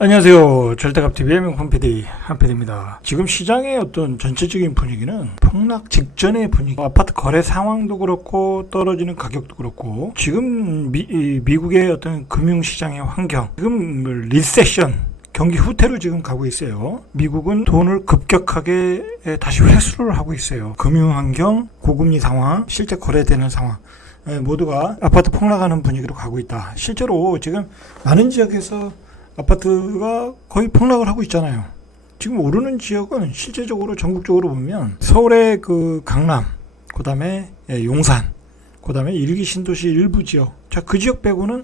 안녕하세요. 절대값TV의 명품 PD 한PD입니다. 지금 시장의 어떤 전체적인 분위기는 폭락 직전의 분위기, 아파트 거래 상황도 그렇고 떨어지는 가격도 그렇고, 지금 미국의 어떤 금융시장의 환경, 지금 리세션, 경기 후퇴로 지금 가고 있어요. 미국은 돈을 급격하게 다시 회수를 하고 있어요. 금융환경, 고금리 상황, 실제 거래되는 상황, 모두가 아파트 폭락하는 분위기로 가고 있다. 실제로 지금 많은 지역에서 아파트가 거의 폭락을 하고 있잖아요. 지금 오르는 지역은 실제적으로 전국적으로 보면 서울의 그 강남, 그 다음에 용산, 그 다음에 일기 신도시 일부 지역, 자, 그 지역 빼고는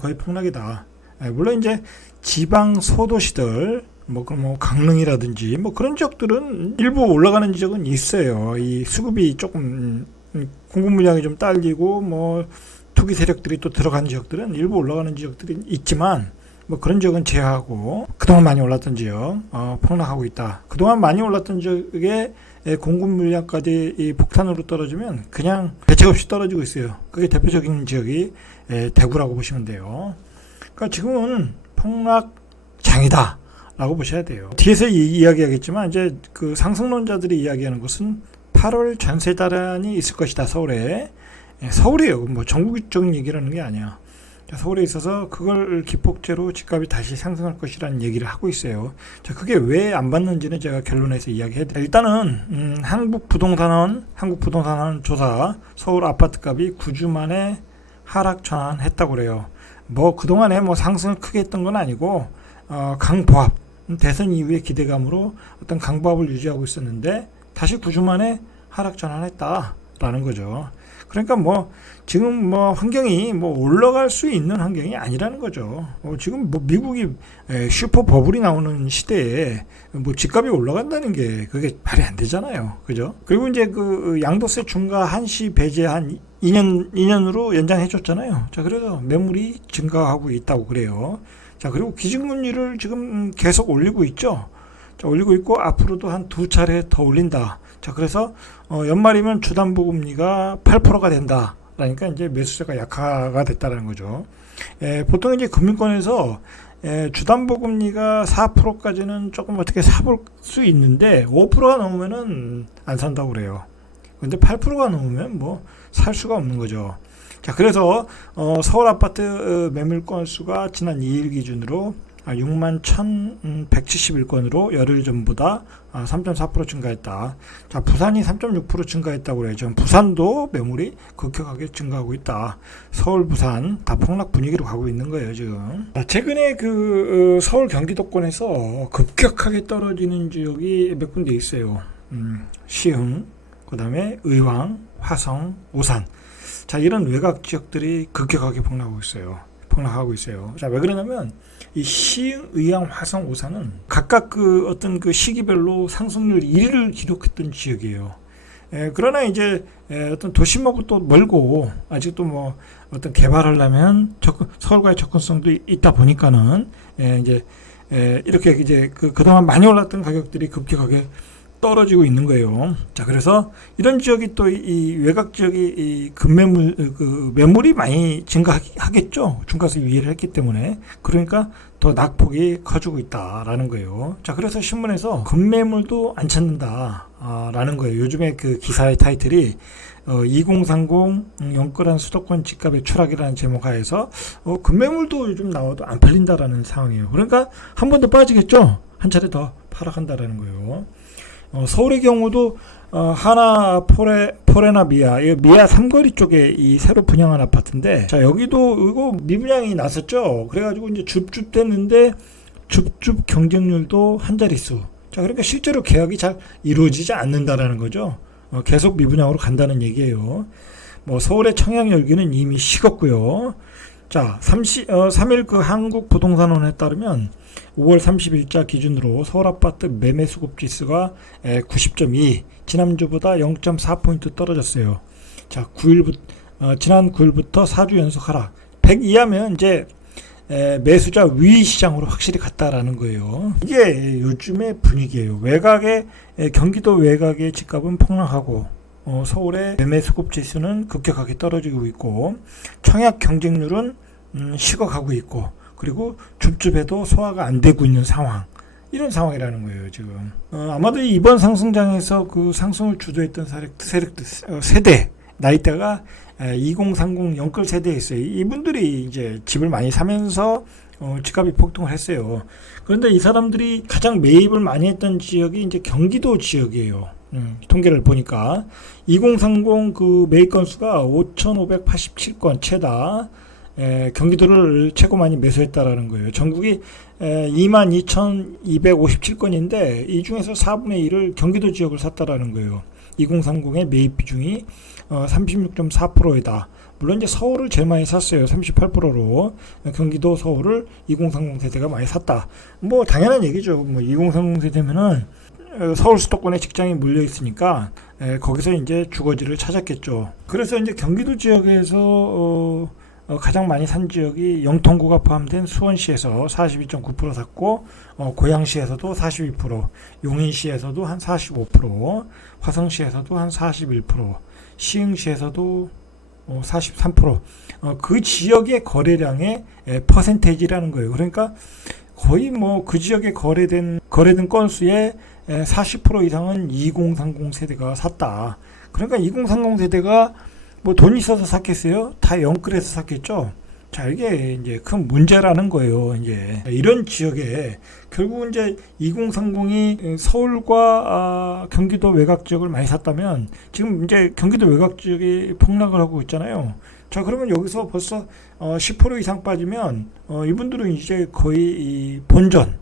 거의 폭락이다. 물론 이제 지방 소도시들, 뭐 강릉이라든지 뭐 그런 지역들은 일부 올라가는 지역은 있어요. 이 수급이 조금 공급 물량이 좀 딸리고 뭐 투기 세력들이 또 들어간 지역들은 일부 올라가는 지역들이 있지만, 뭐 그런 지역은 제외하고 그동안 많이 올랐던 지역 폭락하고 있다. 그동안 많이 올랐던 지역에 공급 물량까지 이 폭탄으로 떨어지면 그냥 대책 없이 떨어지고 있어요. 그게 대표적인 지역이 대구라고 보시면 돼요. 그러니까 지금은 폭락장이다 라고 보셔야 돼요. 뒤에서 이야기하겠지만 이제 그 상승론자들이 이야기하는 것은 8월 전세 대란이 있을 것이다. 서울이에요. 뭐 전국적인 얘기라는 게 아니야. 서울에 있어서 그걸 기폭제로 집값이 다시 상승할 것이라는 얘기를 하고 있어요. 자, 그게 왜 안 받는지는 제가 결론에서 이야기해드릴게요. 일단은 한국부동산원 조사, 서울 아파트값이 9주 만에 하락 전환했다고 그래요. 뭐 그동안에 뭐 상승을 크게 했던 건 아니고 강보합, 대선 이후의 기대감으로 어떤 강보합을 유지하고 있었는데 다시 9주 만에 하락 전환했다라는 거죠. 그러니까 뭐 지금 뭐 환경이 뭐 올라갈 수 있는 환경이 아니라는 거죠. 지금 뭐 미국이 슈퍼 버블이 나오는 시대에 뭐 집값이 올라간다는 게 그게 말이 안 되잖아요. 그죠? 그리고 이제 그 양도세 중과 한시 배제 한 2년으로 연장해 줬잖아요. 자, 그래서 매물이 증가하고 있다고 그래요. 자, 그리고 기준금리를 지금 계속 올리고 있죠. 자, 올리고 있고 앞으로도 한 2차례 더 올린다. 자, 그래서 연말이면 주담보금리가 8%가 된다. 그러니까 이제 매수세가 약화가 됐다는 거죠. 보통 이제 금융권에서 주담보금리가 4%까지는 조금 어떻게 사볼 수 있는데 5%가 넘으면은 안 산다고 그래요. 근데 8%가 넘으면 뭐 살 수가 없는 거죠. 자, 그래서 서울 아파트 매물 건수가 지난 2일 기준으로 61,171건으로 열흘 전보다 3.4% 증가했다. 자, 부산이 3.6% 증가했다고 그래요. 지금 부산도 매물이 급격하게 증가하고 있다. 서울, 부산 다 폭락 분위기로 가고 있는 거예요, 지금. 자, 최근에 그 서울 경기도권에서 급격하게 떨어지는 지역이 몇 군데 있어요. 시흥, 그 다음에 의왕, 화성, 오산. 자, 이런 외곽 지역들이 급격하게 폭락하고 있어요. 자, 왜 그러냐면 이 시흥, 의왕, 화성, 오산은 각각 그 어떤 그 시기별로 상승률 1위를 기록했던 지역이에요. 그러나 이제 어떤 도심하고 또 멀고 아직도 뭐 어떤 개발하려면 서울과의 접근성도 있다 보니까는 이제 이렇게 이제 그동안 많이 올랐던 가격들이 급격하게 떨어지고 있는 거예요. 자, 그래서 이런 지역이 또 이 외곽 지역이 이 급매물 매물이 많이 증가하겠죠. 중과세 유예를 했기 때문에. 그러니까 더 낙폭이 커지고 있다라는 거예요. 자, 그래서 신문에서 급매물도 안 찾는다 라는 거예요. 요즘에 그 기사의 타이틀이 2030 영끌한 수도권 집값의 추락이라는 제목 하에서 급매물도 요즘 나와도 안 팔린다라는 상황이에요. 그러니까 한 번 더 빠지겠죠. 한 차례 더 하락한다라는 거예요. 서울의 경우도 하나 포레나 미아 삼거리 쪽에 이 새로 분양한 아파트인데, 자, 여기도 이거 미분양이 났었죠. 그래가지고 이제 줍줍 됐는데 줍줍 경쟁률도 한 자릿수. 자, 그러니까 실제로 계약이 잘 이루어지지 않는다라는 거죠. 계속 미분양으로 간다는 얘기예요. 뭐 서울의 청약열기는 이미 식었고요. 자, 3일 그 한국부동산원에 따르면 5월 30일자 기준으로 서울 아파트 매매 수급 지수가 90.2, 지난주보다 0.4포인트 떨어졌어요. 자, 지난 9일부터 4주 연속 하락. 100 이하면 이제 매수자 위 시장으로 확실히 갔다라는 거예요. 이게 요즘의 분위기예요. 경기도 외곽의 집값은 폭락하고 서울의 매매 수급 지수는 급격하게 떨어지고 있고 청약 경쟁률은 식어가고 있고, 그리고 줍줍해도 소화가 안 되고 있는 상황. 이런 상황이라는 거예요, 지금. 아마도 이번 상승장에서 그 상승을 주도했던 세대, 나이대가 2030 영끌 세대에 있어요. 이분들이 이제 집을 많이 사면서 집값이 폭등을 했어요. 그런데 이 사람들이 가장 매입을 많이 했던 지역이 이제 경기도 지역이에요. 통계를 보니까 2030 그 매입 건수가 5,587건 채다. 경기도를 최고 많이 매수했다라는 거예요. 전국이 22,257건인데 이 중에서 4분의 1을 경기도 지역을 샀다라는 거예요. 2030의 매입 비중이 36.4%이다. 물론 이제 서울을 제일 많이 샀어요. 38%로 경기도 서울을 2030 세대가 많이 샀다. 뭐 당연한 얘기죠. 뭐 2030 세대면은 서울 수도권에 직장이 몰려 있으니까 거기서 이제 주거지를 찾았겠죠. 그래서 이제 경기도 지역에서 가장 많이 산 지역이 영통구가 포함된 수원시에서 42.9% 샀고, 고양시에서도 42%, 용인시에서도 한 45%, 화성시에서도 한 41%, 시흥시에서도 43%. 그 지역의 거래량의 퍼센테이지라는 거예요. 그러니까 거의 뭐 그 지역에 거래된 건수의 40% 이상은 2030 세대가 샀다. 그러니까 2030 세대가 뭐 돈 있어서 샀겠어요? 다 영끌해서 샀겠죠? 자, 이게 이제 큰 문제라는 거예요. 이제 이런 지역에 결국 이제 2030이 서울과 경기도 외곽 지역을 많이 샀다면 지금 이제 경기도 외곽 지역이 폭락을 하고 있잖아요. 자, 그러면 여기서 벌써 10% 이상 빠지면 이분들은 이제 거의 이 본전,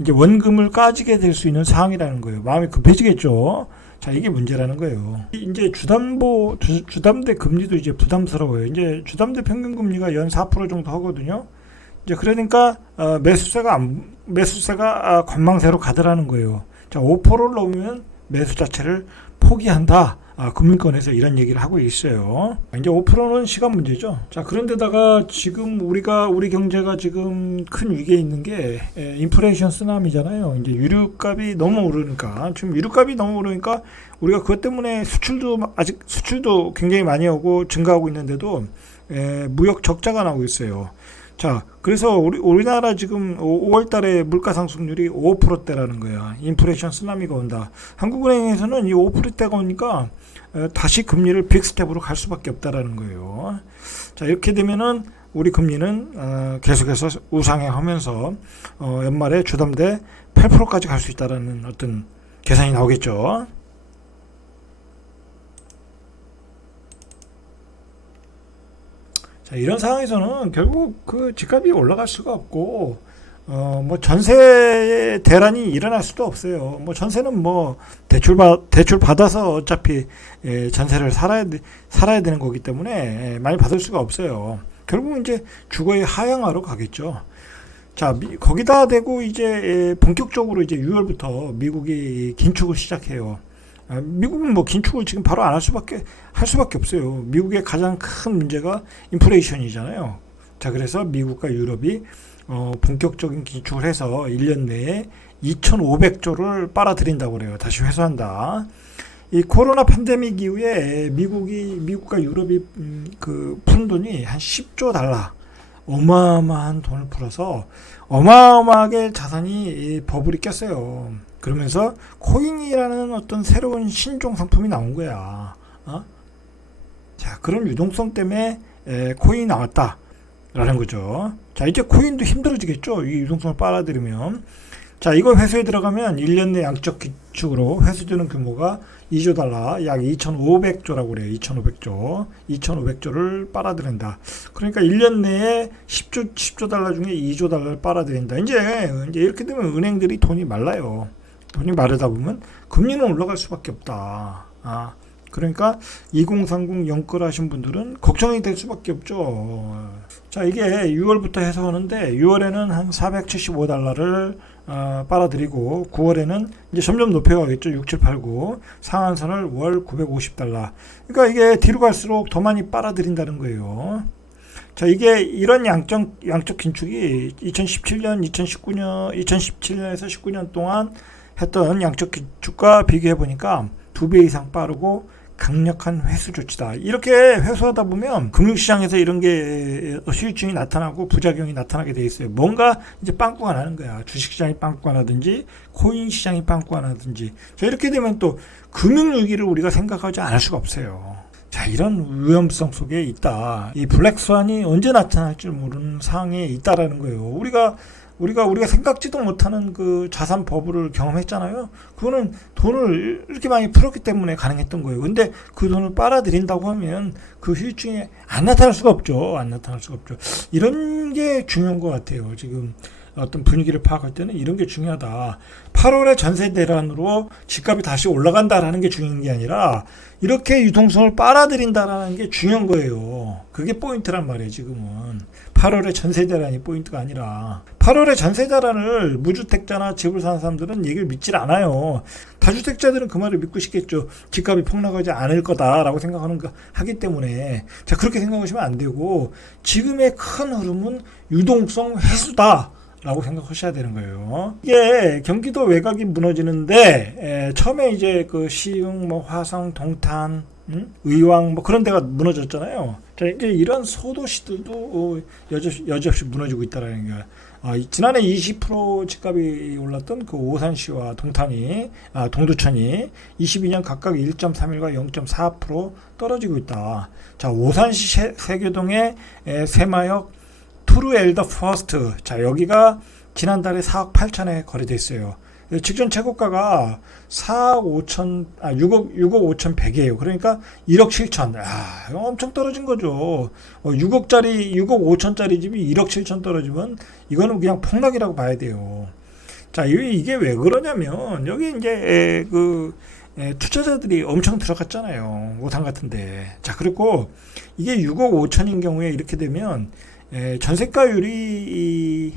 이제 원금을 까지게 될 수 있는 상황이라는 거예요. 마음이 급해지겠죠. 자, 이게 문제라는 거예요. 이제 주담대 금리도 이제 부담스러워요. 이제 주담대 평균 금리가 연 4% 정도 하거든요. 이제 그러니까 매수세가 관망세로 가더라는 거예요. 자, 5%를 넘으면 매수 자체를 포기한다. 금융권에서 이런 얘기를 하고 있어요. 이제 5%는 시간 문제죠. 자, 그런데다가 지금 우리 경제가 지금 큰 위기에 있는 게 인플레이션 쓰나미잖아요. 이제 유류값이 너무 오르니까 우리가 그것 때문에 수출도 굉장히 많이 오고 증가하고 있는데도 무역 적자가 나오고 있어요. 자, 그래서 우리나라 지금 5월 달에 물가 상승률이 5%대라는 거야. 인플레이션 쓰나미가 온다. 한국은행에서는 이 5%대가 오니까 다시 금리를 빅스텝으로 갈 수밖에 없다라는 거예요. 자, 이렇게 되면은 우리 금리는 계속해서 우상향하면서 연말에 주담대 8%까지 갈 수 있다라는 어떤 계산이 나오겠죠. 자, 이런 상황에서는 결국 그 집값이 올라갈 수가 없고, 뭐 전세 대란이 일어날 수도 없어요. 뭐 전세는 뭐 대출 받아서 어차피 전세를 살아야 되는 거기 때문에 많이 받을 수가 없어요. 결국 이제 주거의 하향화로 가겠죠. 자, 거기다 대고 이제 본격적으로 이제 6월부터 미국이 긴축을 시작해요. 미국은 뭐 긴축을 지금 바로 안 할 수밖에 없어요. 미국의 가장 큰 문제가 인플레이션이잖아요. 자, 그래서 미국과 유럽이 본격적인 긴축을 해서 1년 내에 2,500조를 빨아들인다고 그래요. 다시 회수한다. 이 코로나 팬데믹 이후에 미국과 유럽이 푼 돈이 한 10조 달러. 어마어마한 돈을 풀어서 어마어마하게 자산이 버블이 꼈어요. 그러면서 코인이라는 어떤 새로운 신종 상품이 나온 거야. 자, 그런 유동성 때문에 코인이 나왔다라는 거죠. 자, 이제 코인도 힘들어지겠죠. 이 유동성을 빨아들이면. 자, 이거 회수에 들어가면 1년 내 양적 기축으로 회수되는 규모가 2조 달러, 약 2,500조라고 그래요. 2,500조를 빨아들인다. 그러니까 1년 내에 10조 달러 중에 2조 달러를 빨아들인다. 이제 이렇게 되면 은행들이 돈이 말라요. 돈이 마르다 보면 금리는 올라갈 수밖에 없다. 그러니까 2030 영끌하신 분들은 걱정이 될 수밖에 없죠. 자, 이게 6월부터 해소하는데 6월에는 한 475달러를 빨아들이고 9월에는 이제 점점 높여가겠죠. 6, 7, 8, 9 상한선을 월 950달러. 그러니까 이게 뒤로 갈수록 더 많이 빨아들인다는 거예요. 자, 이게 이런 양적 긴축이 2017년에서 19년 동안 했던 양적 긴축과 비교해 보니까 2배 이상 빠르고 강력한 회수 조치다. 이렇게 회수하다 보면 금융시장에서 이런 게 수익증이 나타나고 부작용이 나타나게 돼 있어요. 뭔가 이제 빵꾸가 나는 거야. 주식시장이 빵꾸가 나든지 코인시장이 빵꾸가 나든지. 자, 이렇게 되면 또 금융위기를 우리가 생각하지 않을 수가 없어요. 자, 이런 위험성 속에 있다. 이 블랙스완이 언제 나타날지 모르는 상황에 있다라는 거예요. 우리가 생각지도 못하는 그 자산 버블을 경험했잖아요. 그거는 돈을 이렇게 많이 풀었기 때문에 가능했던 거예요. 근데 그 돈을 빨아들인다고 하면 그 후유증이 안 나타날 수가 없죠. 이런 게 중요한 것 같아요. 지금 어떤 분위기를 파악할 때는 이런 게 중요하다. 8월에 전세 대란으로 집값이 다시 올라간다라는 게 중요한 게 아니라 이렇게 유동성을 빨아들인다라는 게 중요한 거예요. 그게 포인트란 말이에요. 지금은 8월에 전세 대란이 포인트가 아니라 8월에 전세 대란을 무주택자나 집을 사는 사람들은 얘기를 믿질 않아요. 다주택자들은 그 말을 믿고 싶겠죠. 집값이 폭락하지 않을 거다라고 생각하는 거 하기 때문에. 자, 그렇게 생각하시면 안 되고 지금의 큰 흐름은 유동성 회수다 라고 생각하셔야 되는 거예요. 이게 경기도 외곽이 무너지는데 처음에 이제 그 시흥, 뭐 화성, 동탄, 의왕 뭐 그런 데가 무너졌잖아요. 자, 이제 이런 소도시들도 여지없이 무너지고 있다라는 거야. 지난해 20% 집값이 올랐던 그 오산시와 동두천이 22년 각각 1.31과 0.4% 떨어지고 있다. 자, 오산시 세교동의 새마역 투루 엘더 퍼스트. 자, 여기가 지난달에 4억 8천에 거래됐어요. 직전 최고가가 6억 5천 100이에요. 그러니까 1억 7천. 이거 엄청 떨어진 거죠. 6억 5천짜리 집이 1억 7천 떨어지면 이거는 그냥 폭락이라고 봐야 돼요. 자, 이게 왜 그러냐면 여기 이제 투자자들이 엄청 들어갔잖아요. 오산 같은데. 자, 그리고 이게 6억 5천인 경우에 이렇게 되면 전세가율이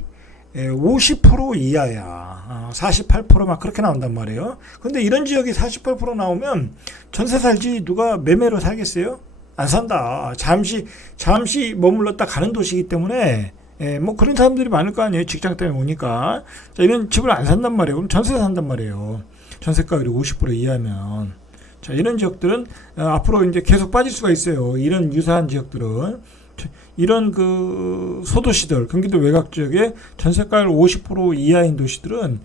50% 이하야. 48% 막 그렇게 나온단 말이에요. 근데 이런 지역이 48% 나오면 전세 살지 누가 매매로 살겠어요? 안 산다. 잠시 머물렀다 가는 도시이기 때문에 뭐 그런 사람들이 많을 거 아니에요. 직장 때문에 오니까. 자, 이런 집을 안 산단 말이에요. 그럼 전세 산단 말이에요. 전세가율이 50% 이하면. 자, 이런 지역들은 앞으로 이제 계속 빠질 수가 있어요. 이런 유사한 지역들은. 이런 그 소도시들, 경기도 외곽 지역에 전세가율 50% 이하인 도시들은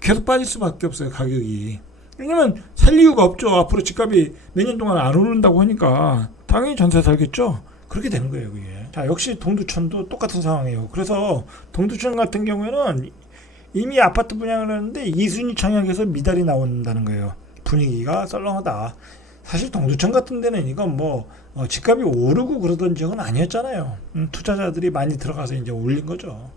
계속 빠질 수밖에 없어요. 가격이. 왜냐면 살 이유가 없죠. 앞으로 집값이 몇 년 동안 안 오른다고 하니까 당연히 전세 살겠죠. 그렇게 되는 거예요. 그게. 자, 역시 동두천도 똑같은 상황이에요. 그래서 동두천 같은 경우에는 이미 아파트 분양을 하는데 2순위 청약에서 미달이 나온다는 거예요. 분위기가 썰렁하다. 사실 동두천 같은 데는 이건 뭐 집값이 오르고 그러던 지역은 아니었잖아요. 투자자들이 많이 들어가서 이제 올린 거죠.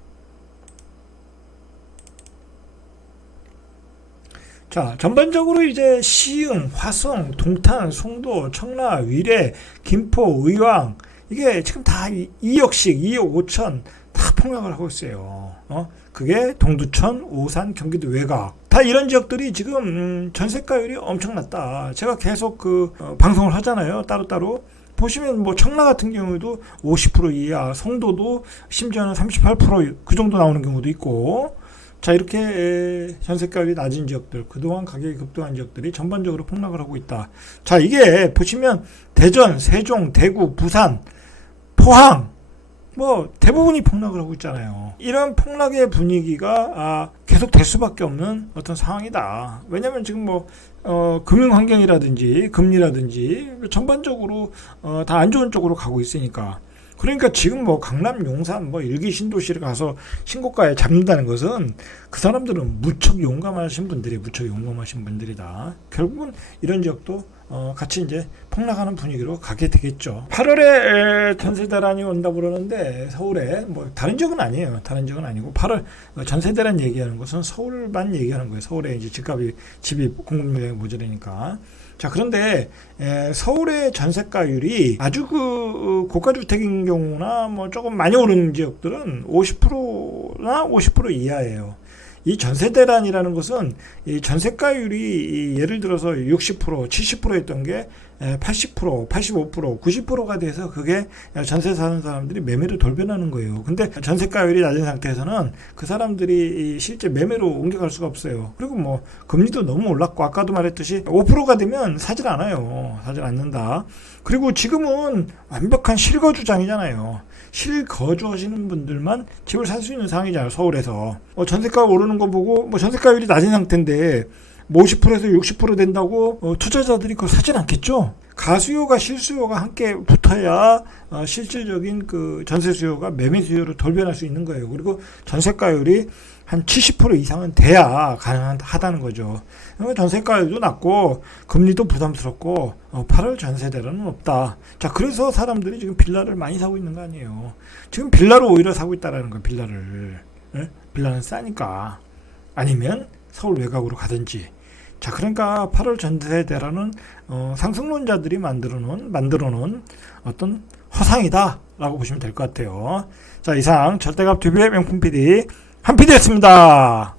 자, 전반적으로 이제 시흥, 화성, 동탄, 송도, 청라, 위례, 김포, 의왕 이게 지금 다 2억씩 2억 5천 다 폭락을 하고 있어요. 그게 동두천, 오산, 경기도 외곽 다 이런 지역들이 지금 전세가율이 엄청 낮다. 제가 계속 방송을 하잖아요. 따로따로. 보시면 뭐 청라 같은 경우도 50% 이하, 송도도 심지어는 38% 그 정도 나오는 경우도 있고. 자, 이렇게 전세가율이 낮은 지역들, 그동안 가격이 급등한 지역들이 전반적으로 폭락을 하고 있다. 자, 이게 보시면 대전, 세종, 대구, 부산, 포항 뭐 대부분이 폭락을 하고 있잖아요. 이런 폭락의 분위기가 계속 될 수밖에 없는 어떤 상황이다. 왜냐하면 지금 뭐 금융 환경이라든지 금리라든지 전반적으로 다 안 좋은 쪽으로 가고 있으니까. 그러니까 지금 뭐 강남, 용산, 뭐 일기 신도시를 가서 신고가에 잡는다는 것은 그 사람들은 무척 용감하신 분들이다. 결국은 이런 지역도 같이 이제 폭락하는 분위기로 가게 되겠죠. 8월에 전세 대란이 온다 그러는데 서울에 뭐 다른 지역은 아니에요. 다른 지역은 아니고 8월 전세 대란 얘기하는 것은 서울만 얘기하는 거예요. 서울에 이제 집이 공급량이 모자라니까. 자, 그런데 서울의 전세가율이 아주 고가 주택인 경우나 뭐 조금 많이 오르는 지역들은 50%나 50% 이하예요. 이 전세 대란이라는 것은 이 전세가율이 예를 들어서 60%, 70%였던 게 80%, 85%, 90%가 돼서 그게 전세 사는 사람들이 매매로 돌변하는 거예요. 근데 전세가율이 낮은 상태에서는 그 사람들이 실제 매매로 옮겨갈 수가 없어요. 그리고 뭐 금리도 너무 올랐고 아까도 말했듯이 5%가 되면 사질 않아요. 사질 않는다. 그리고 지금은 완벽한 실거주장이잖아요. 실거주하시는 분들만 집을 살 수 있는 상황이잖아요. 서울에서 전세가가 오르는 거 보고 뭐 전세가율이 낮은 상태인데 50%에서 60% 된다고 투자자들이 그걸 사진 않겠죠. 가수요가 실수요가 함께 붙어야 실질적인 그 전세 수요가 매매 수요로 돌변할 수 있는 거예요. 그리고 전세가율이 한 70% 이상은 돼야 가능하다는 거죠. 전세가율도 낮고 금리도 부담스럽고 8월 전세대로는 없다. 자, 그래서 사람들이 지금 빌라를 많이 사고 있는 거 아니에요. 지금 빌라로 오히려 사고 있다라는 거예요. 빌라를. 네? 빌라는 싸니까. 아니면 서울 외곽으로 가든지. 자, 그러니까 8월 전세대라는 상승론자들이 만들어 놓은 어떤 허상이다라고 보시면 될 것 같아요. 자, 이상 절대값 TV의 명품 PD 한 PD였습니다.